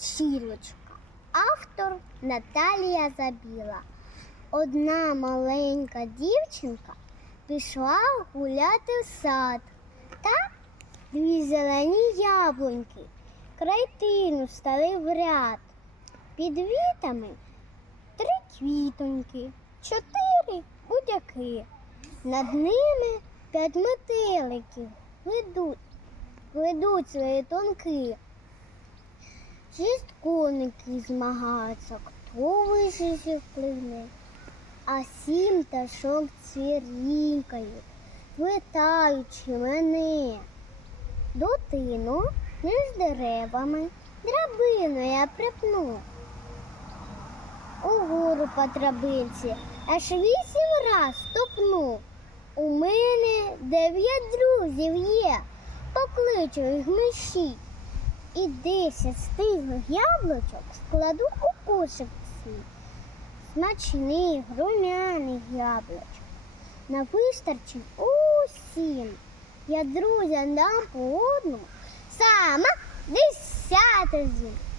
Вечірочка. Автор Наталія Забіла. Одна маленька дівчинка пішла гуляти в сад. Та дві зелені яблуньки край тину стали в ряд. Під вітами три квітоньки, чотири будяки. Над ними п'ять метеликів ведуть свої тонки. Шість коників змагаються, хто вище вплине, а сім пташок цвірінькають, витаючи мене. До тину між деревами драбину я припну. Угору по трабинці аж вісім раз стопну. У мене дев'ять друзів є, покличу їх миші. І десять стиглих яблучок складу у кошик свій. Смачних, румяних яблучок. На вистачить усім. Я друзям дам по одному, сама десяти зім.